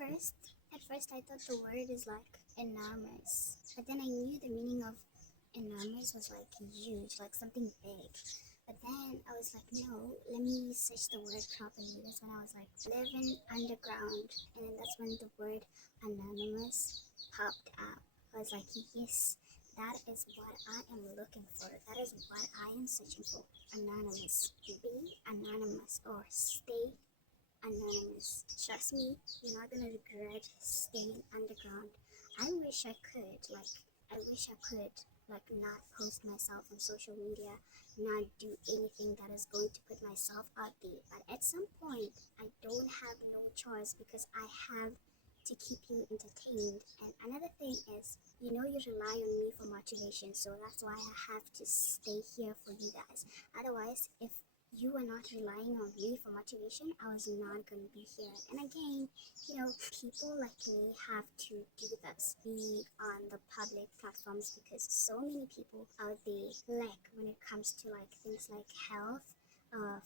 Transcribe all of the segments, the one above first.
At first I thought the word is like enormous, but then I knew the meaning of enormous was like huge, like something big. But then I was like, no, let me search the word properly. That's when I was like, living underground, and then that's when the word anonymous popped up. I was like, yes, that is what I am looking for. That is what I am searching for. Anonymous. Be anonymous or stay anonymous. Trust me, you're not gonna regret staying underground. I wish I could, not post myself on social media, not do anything that is going to put myself out there. But at some point, I don't have no choice because I have to keep you entertained. And another thing is, you rely on me for motivation, so that's why I have to stay here for you guys. Otherwise, if you are not relying on me for motivation, I was not going to be here. And again, people like me have to do this, be on the public platforms, because so many people out there lack when it comes to like things like health,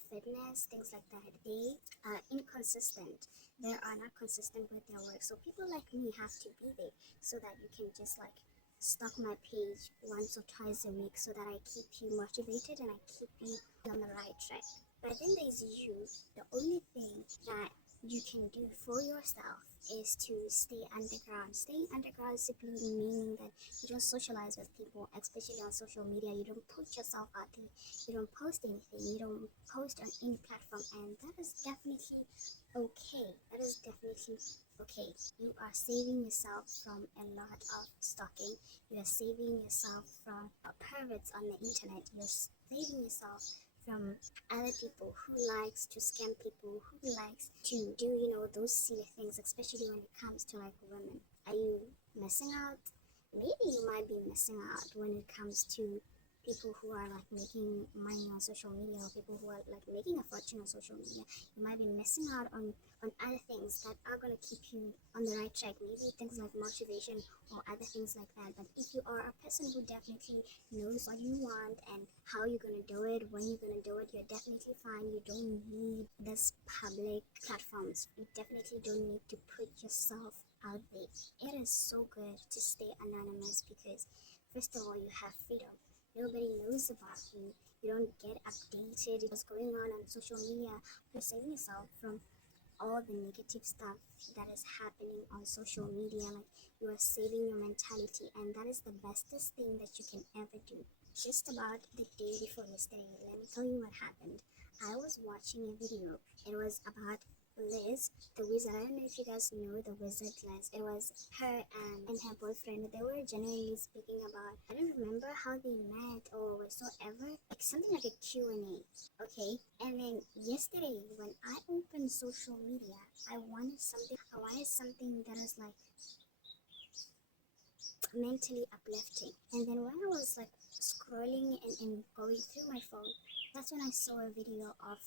fitness, things like that. They are inconsistent. They are not consistent with their work. So people like me have to be there so that you can just like stalk my page once or twice a week so that I keep you motivated and I keep you on the right track. But then there's you. The only thing that you can do for yourself is to stay underground. Staying underground simply meaning that you don't socialize with people, especially on social media. You don't put yourself out there. You don't post anything. You don't post on any platform, and that is definitely okay. That is definitely okay. You are saving yourself from a lot of stalking. You are saving yourself from perverts on the internet. You're saving yourself from other people who likes to scam people, who likes to do, those silly things, especially when it comes to like women. Are you missing out? Maybe you might be missing out when it comes to people who are like making money on social media, or people who are like making a fortune on social media. You might be missing out on other things that are going to keep you on the right track, maybe things like motivation or other things like that. But if you are a person who definitely knows what you want and how you're going to do it, when you're going to do it, you're definitely fine. You don't need this public platforms. You definitely don't need to put yourself out there. It is so good to stay anonymous because first of all, you have freedom. Nobody knows about you. You don't get updated what's going on social media. You're saving yourself from all the negative stuff that is happening on social media. Like, you are saving your mentality, and that is the bestest thing that you can ever do. Just about the day before yesterday, let me tell you what happened. I was watching a video. It was about Liz, the wizard. I don't know if you guys know the wizard Liz. It was her and her boyfriend. They were genuinely speaking about, I don't remember how they met or whatsoever, like something like a Q&A. Okay, and then yesterday when I opened social media, I wanted something that is like mentally uplifting. And then when I was like scrolling and going through my phone, that's when I saw a video of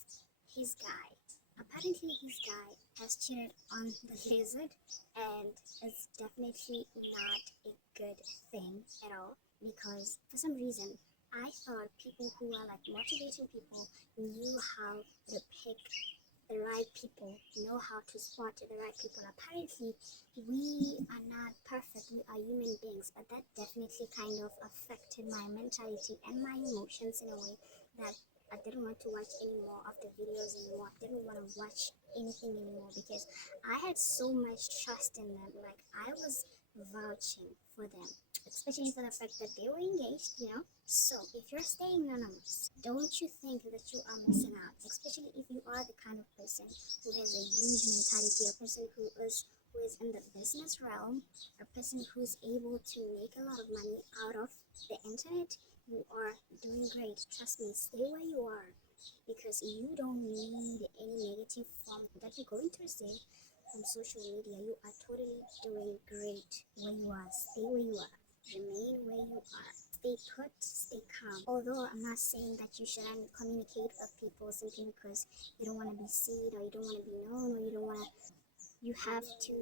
his guy. Apparently his guy has cheated on the lizard, and it's definitely not a good thing at all, because for some reason I thought people who are like motivating people knew how to pick the right people, know how to spot the right people. Apparently, we are not perfect, we are human beings, but that definitely kind of affected my mentality and my emotions in a way that I didn't want to watch any more of the videos anymore. I didn't want to watch anything anymore because I had so much trust in them. Like, I was vouching for them, especially for the fact that they were engaged. So if you're staying anonymous, don't you think that you are missing out, especially if you are the kind of person who has a huge mentality, a person who is in the business realm, a person who's able to make a lot of money out of the internet. You are doing great. Trust me, stay where you are, because you don't need any negative form that you're going to receive from social media. You are totally doing great where you are. Stay where you are. Remain where you are. Stay put, stay calm. Although I'm not saying that you shouldn't communicate with people simply because you don't want to be seen, or you don't want to be known, or you don't want to. You have to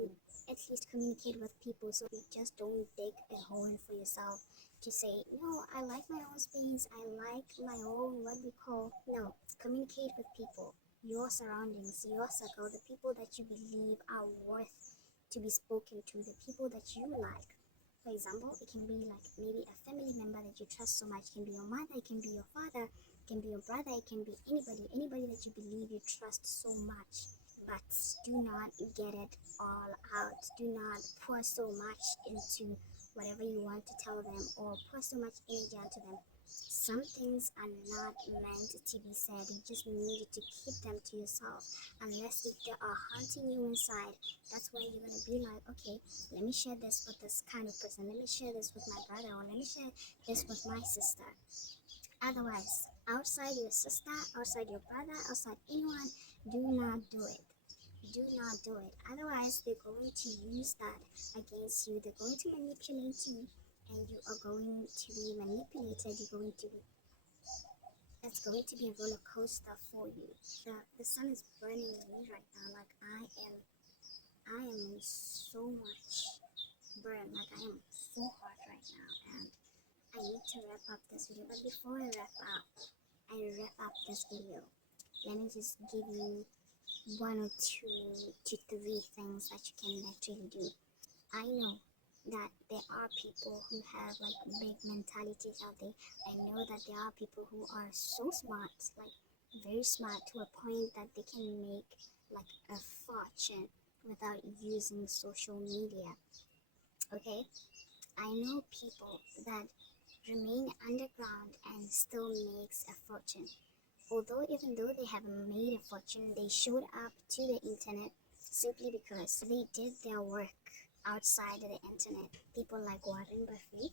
at least communicate with people, so you just don't dig a hole for yourself to say, no, I like my own space, I like my own, what we call. No, communicate with people, your surroundings, your circle, the people that you believe are worth to be spoken to, the people that you like. For example, it can be like maybe a family member that you trust so much. It can be your mother, it can be your father, it can be your brother, it can be anybody that you believe you trust so much. But do not get it all out. Do not pour so much into whatever you want to tell them or pour so much energy onto them. Some things are not meant to be said. You just need to keep them to yourself. Unless if they are haunting you inside, that's where you're going to be like, okay, let me share this with this kind of person. Let me share this with my brother, or let me share this with my sister. Otherwise, outside your sister, outside your brother, outside anyone, do not do it. Do not do it. Otherwise, they're going to use that against you. They're going to manipulate you, and you are going to be manipulated. It's going to be a roller coaster for you. The sun is burning me right now. Like I am in so much burn. Like I am so hot right now, and I need to wrap up this video. But before I wrap up this video, let me just give you one or two to three things that you can actually do. I know that there are people who have like big mentalities out there. I know that there are people who are so smart, like very smart, to a point that they can make like a fortune without using social media. Okay, I know people that remain underground and still makes a fortune. Although even though they haven't made a fortune, they showed up to the internet simply because they did their work outside of the internet. People like Warren Buffett,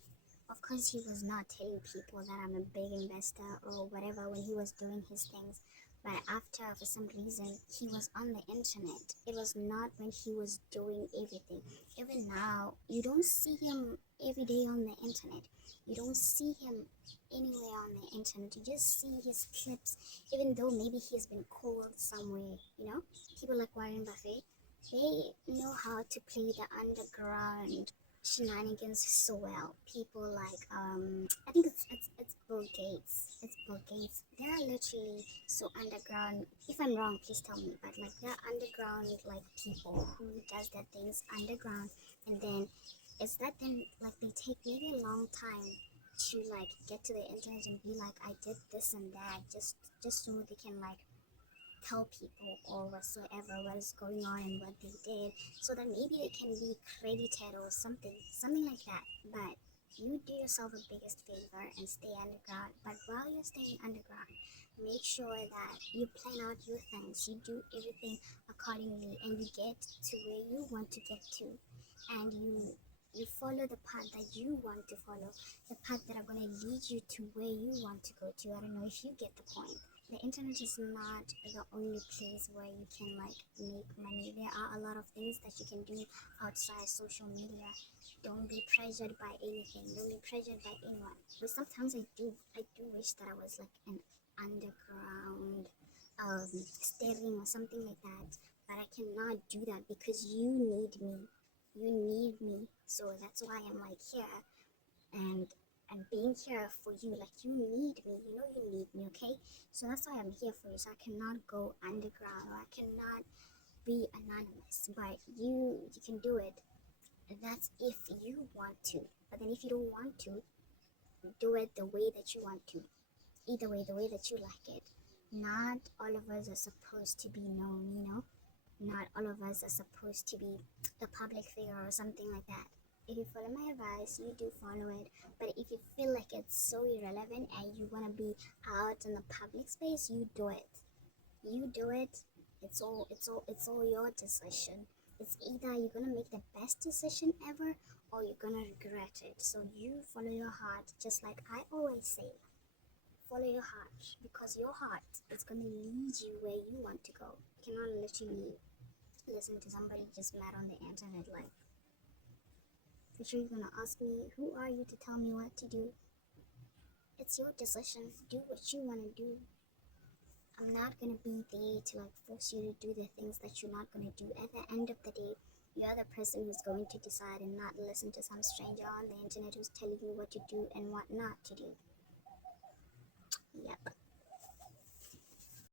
of course, he was not telling people that I'm a big investor or whatever when he was doing his things. But after, for some reason, he was on the internet. It was not when he was doing everything. Even now, you don't see him every day on the internet. You don't see him anywhere on the internet. You just see his clips, even though maybe he's been called somewhere, you know? People like Warren Buffett, they know how to play the underground shenanigans so well. People like I think it's Bill Gates. It's Bill Gates. They're literally so underground. If I'm wrong, please tell me. But like they're underground like people who does their things underground, and then it's that then like they take maybe a long time to like get to the internet and be like I did this and that just so they can like tell people or whatsoever what is going on and what they did, so that maybe they can be credited or something like that. But you do yourself a biggest favor and stay underground. But while you're staying underground, make sure that you plan out your things, you do everything accordingly, and you get to where you want to get to, and you follow the path that you want to follow, the path that are going to lead you to where you want to go to. I don't know if you get the point. The internet is not the only place where you can like make money. There are a lot of things that you can do outside social media. Don't be pressured by anything. Don't be pressured by anyone. But sometimes I do wish that I was like an underground steering or something like that. But I cannot do that because you need me. You need me. So that's why I'm like here and being here for you. Like you need me, you know, you need me. Okay, so that's why I'm here for you. So I cannot go underground, or I cannot be anonymous, but you can do it. That's if you want to. But then if you don't want to, do it the way that you want to. Either way, the way that you like it. Not all of us are supposed to be known, you know. Not all of us are supposed to be a public figure or something like that. If you follow my advice, you do follow it. But if you feel like it's so irrelevant and you want to be out in the public space, you do it. You do it. It's all your decision. It's either you're gonna make the best decision ever or you're gonna regret it. So you follow your heart, just like I always say. Follow your heart, because your heart is gonna lead you where you want to go. You cannot literally listen to somebody just mad on the internet. Like, for sure you're gonna ask me, who are you to tell me what to do? It's your decision. Do what you want to do. I'm not gonna be there to like force you to do the things that you're not gonna do. At the end of the day, you're the person who's going to decide, and not listen to some stranger on the internet who's telling you what to do and what not to do. Yep.